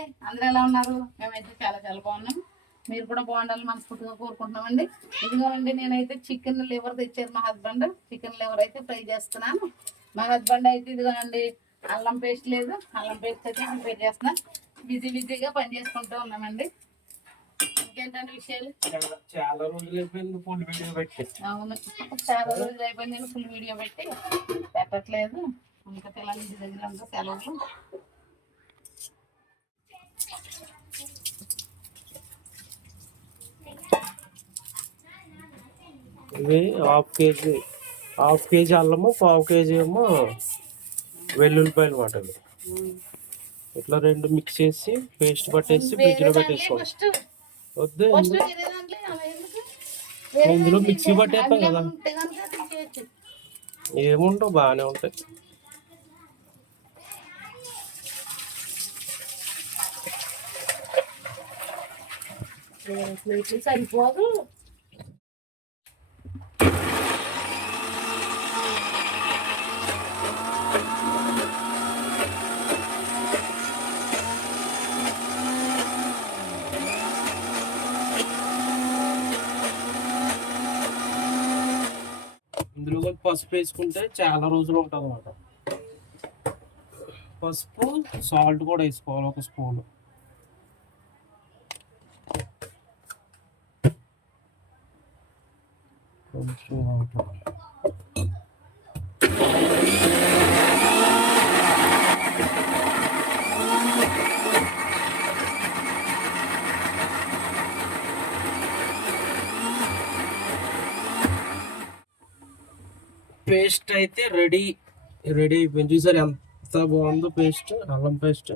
అందరూ ఎలా ఉన్నారు? మేమైతే చాలా చాలా బాగున్నాం. మీరు కూడా బాగుండాలని మనస్ఫూర్తిగా కోరుకుంటున్నామండి. ఇదిగోండి, నేనైతే చికెన్ లివర్ తెచ్చారు మా హస్బెండ్. చికెన్ లివర్ అయితే ఫ్రై చేస్తున్నాను. మా హస్బెండ్ అయితే ఇదిగోండి, అల్లం పేస్ట్ లేదు, అల్లం పేస్ట్ అయితే ప్రిపేర్ చేస్తున్నా. బిజీగా పని చేసుకుంటూ ఉన్నామండి. ఇంకేంటంటే విషయాలు? చాలా రోజులు అయిపోయింది ఫుల్ వీడియో పెట్టి. అవును, చాలా రోజులు అయిపోయింది. నేను ఫుల్ వీడియో పెట్టి పెట్టట్లేదు. ఇంకా పిల్లల ఇంటి దగ్గర అంతా సెలవులు. ఇవి హాఫ్ కేజీ అల్లము, పావు కేజీ ఏమో వెల్లుల్లిపాయలు మాటలు ఇట్లా రెండు మిక్స్ చేసి పేస్ట్ పట్టేసి ఫ్రిడ్జ్ లో పెట్టేసుకోండి. వద్దు, ఇందులో మిక్సీ పట్టేస్తాం కదా, ఏముండవు బాగానే ఉంటాయి. సరిపోదు. ఇందులో పసుపు వేసుకుంటే చాలా రోజులు ఉంటుంది అన్నమాట. పసుపు సాల్ట్ కూడా వేసుకోవాలి, ఒక స్పూన్. పేస్ట్ అయితే రెడీ అయిపోయింది. చూసారు ఎంత బాగుందో పేస్ట్, అల్లం పేస్ట్.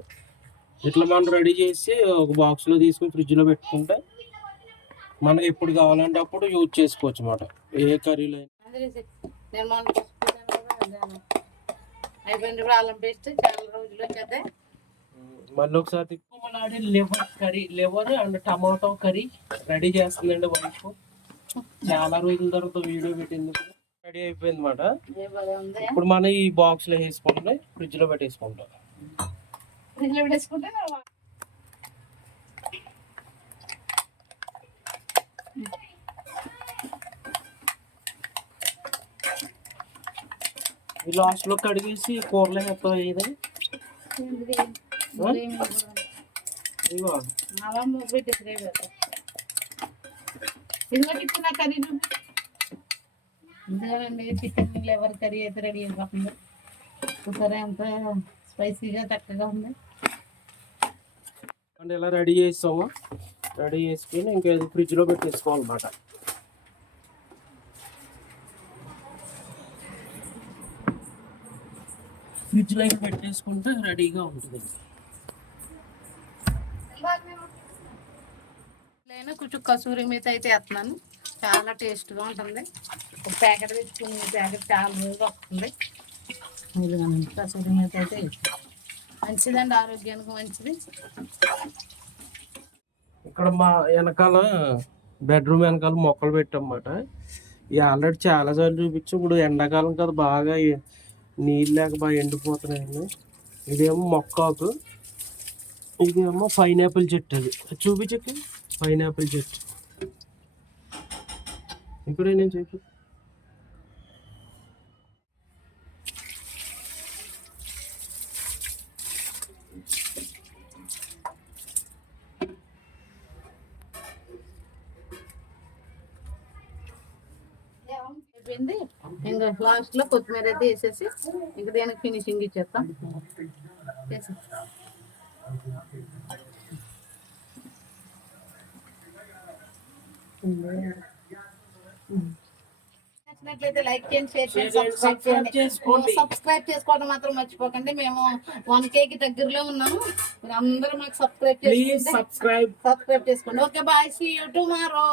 ఇట్లా మనం రెడీ చేసి ఒక బాక్స్లో తీసుకుని ఫ్రిడ్జ్లో పెట్టుకుంటే మనకి ఎప్పుడు కావాలంటే అప్పుడు యూజ్ చేసుకోవచ్చు అన్నమాట, ఏ కర్రీలో అయిపోయింది. అల్లం పేస్ట్ చాలా రోజులు కదా. మళ్ళీ ఒకసారి liver and tomato curry ready చేస్తుందండి వైఫ్. చాలా రోజుల తర్వాత వీడియో పెట్టింది. రెడీ అయిపోయింది అన్నమాట. ఇప్పుడు మనం ఈ బాక్స్ లో వేసుకుంటే ఫ్రిడ్జ్ లో పెట్టేసుకుంటాం. లాస్ట్ లో కడిగేసి కూరలో వేస్తాం. ఏది ఇదేనండి చికెన్ లివర్ కర్రీ అయితే రెడీ అయిపోతుంది. చూసారా ఎంత స్పైసీగా చక్కగా ఉంది. అంటే ఇలా రెడీ చేస్తాము. రెడీ చేసుకుని ఇంకా ఫ్రిడ్జ్లో పెట్టేసుకోవాలన్నమాట. ఫ్రిడ్జ్లో అయితే పెట్టేసుకుంటే రెడీగా ఉంటుంది. నేను కొంచెం కసూరి మీద అయితే వేస్తున్నాను. చాలా టేస్ట్గా ఉంటుంది. ఒక ప్యాకెట్ తెచ్చుకుని ప్యాకెట్ చాలా రోజులు వస్తుంది. ఇదిగోనండి కసూరి మీద అయితే మంచిదండి, ఆరోగ్యానికి మంచిది. ఇక్కడ మా వెనకాల బెడ్రూమ్ వెనకాల మొక్కలు పెట్టామన్నమాట. ఇవి ఆల్రెడీ చాలా సార్లు చూపించు. ఇప్పుడు ఎండాకాలం కదా, బాగా నీళ్ళు లేక బాగా ఎండిపోతున్నాయి. ఇదేమో మొక్కాకు, ఇదేమో పైనాపిల్ చెట్టు. అది చూపించకి పైనాపిల్ చెట్టు. ఇప్పుడే నేను చెప్పు. అయిపోయింది. ఇంకా లాస్ట్ లో కొత్తిమీర అయితే వేసేసి ఇంకా దానికి ఫినిషింగ్ ఇచ్చేస్తాం. నచ్చినట్లయితే లైక్ చేయండి, షేర్ చేయండి, సబ్స్క్రైబ్ చేసుకోవడం మాత్రం మర్చిపోకండి. మేము 1K కి దగ్గరలో ఉన్నాము. అందరూ మాకు సబ్స్క్రైబ్ చేసుకోండి. Okay, bye, see you tomorrow.